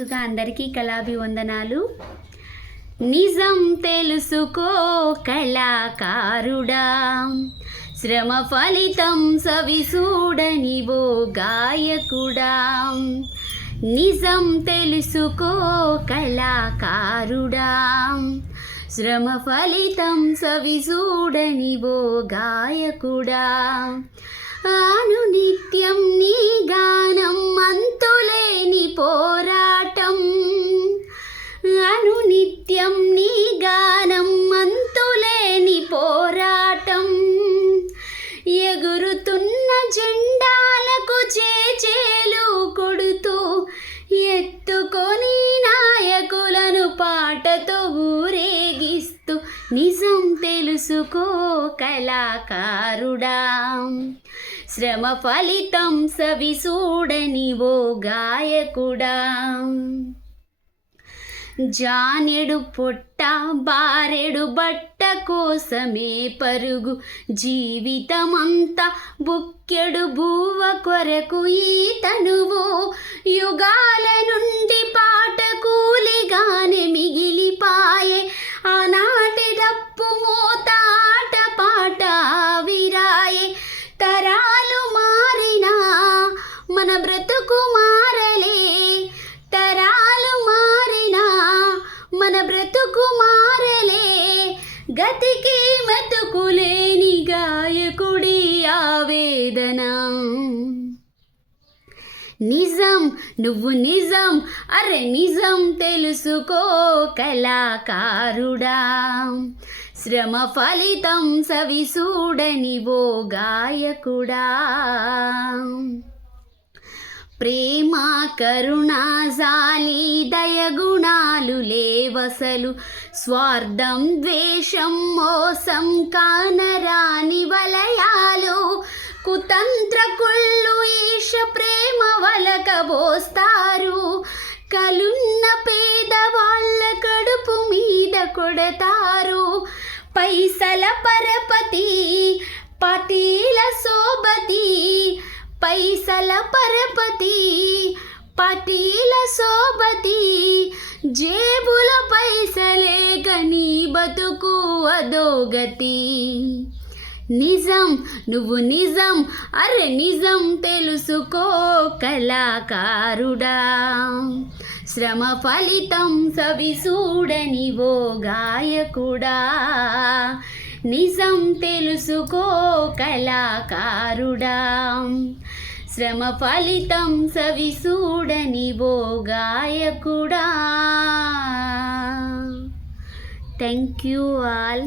ముందుగా అందరికీ కళాభివందనాలు. నిజం తెలుసుకో కళాకారుడా, శ్రమ ఫలితం సవిసూడనివో గాయకుడా. నిజం తెలుసుకో కళాకారుడా, శ్రమ ఫలితం సవిసూడనివో గాయకుడా. అనునిత్యం నీ గానం అంతులేని పోరాటం, అనునిత్యం నీ గానం అంతులేని పోరాటం. ఎగురుతున్న జెండాలకు చేచేలు కొడుతూ ఎత్తుకొని నాయకులను పాటతో ఊరేగిస్తూ నిజం తెలుసుకో కళాకారుడా, శ్రమ ఫలితం సవిసూడనివో గాయకుడా. జానెడు పొట్ట బారెడు బట్ట కోసమే పరుగు, జీవితమంతా బుక్కెడు బువ్వ కొరకు ఈ తనువు. యుగాల నుండి పాట కూలిగానే మిగిలిపాయే, ఆనాటి డప్పు మోత ఆట పాట విరాయే. తరాలు మారినా మన బ్రతుకు మారలే, తరాలు మారినా మన బ్రతుకు మారలే. గతికి మెతుకులేని గాయకుడి ఆవేదన. నిజం నువ్వు నిజం, అరే నిజం తెలుసుకో కళాకారుడా, శ్రమ ఫలితం సవిసూడనివో గాయకుడా. ప్రేమ కరుణ జాలి దయగుణాలు లేవసలు, స్వార్థం ద్వేషం మోసం కానరాని వలయాలు. కుతంత్రకుళ్ళు ఈశ ప్రేమ వలకబోస్తారు, కలున్న పేదవాళ్ళ కడుపు మీద కొడతారు. పైసల పరపతి పటీల సోబతి, పైసల పరపతి పటీల సోబతి. జేబుల పైసలే గని బతుకు అదోగతి. నిజం నువ్వు నిజం, అరే నిజం తెలుసుకో కళాకారుడా, శ్రమ ఫలితం సవిసూడనివో గాయకుడా. నిజం తెలుసుకో కళాకారుడా, శ్రమ ఫలితం సవిసూడనివో గాయకుడా. Thank you all.